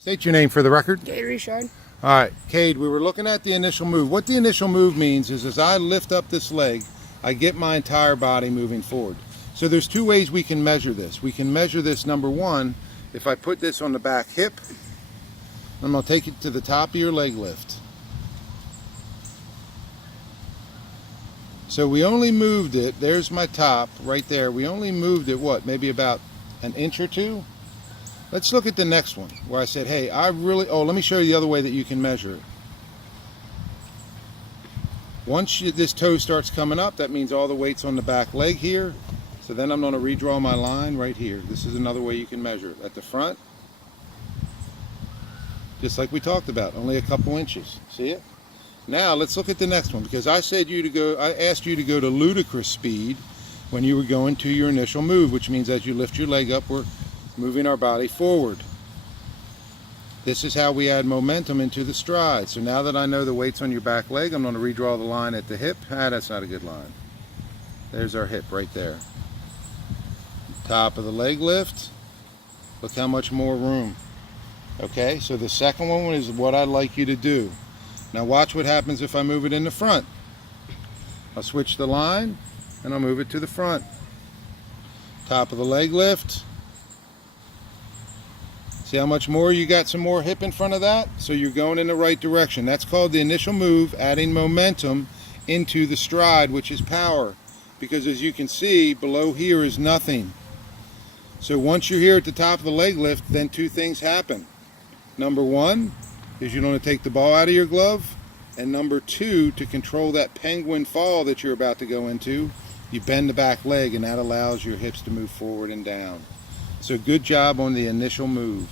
State your name for the record. Cade Richard. All right, Cade, we were looking at the initial move. What the initial move means is as I lift up this leg, I get my entire body moving forward. So there's two ways we can measure this. We can measure this, number one, if I put this on the back hip, I'm going to take it to the top of your leg lift. So we only moved it, there's my top right there. We only moved it, what, maybe about an inch or two? Let's look at the next one where I said, hey, let me show you the other way that you can measure it. Once this toe starts coming up, that means all the weight's on the back leg here. So then I'm going to redraw my line right here. This is another way you can measure it. At the front, just like we talked about, only a couple inches. See it? Now let's look at the next one, because I asked you to go to ludicrous speed when you were going to your initial move, which means as you lift your leg up, we're moving our body forward. This is how we add momentum into the stride. So now that I know the weight's on your back leg, I'm going to redraw the line at the hip. That's not a good line. There's our hip right there. Top of the leg lift. Look how much more room. Okay, so the second one is what I'd like you to do. Now watch what happens if I move it in the front. I'll switch the line and I'll move it to the front. Top of the leg lift. See how much more you got, some more hip in front of that? So you're going in the right direction. That's called the initial move, adding momentum into the stride, which is power. Because as you can see, below here is nothing. So once you're here at the top of the leg lift, then two things happen. Number one is you're going to take the ball out of your glove. And number two, to control that penguin fall that you're about to go into, you bend the back leg, and that allows your hips to move forward and down. So good job on the initial move.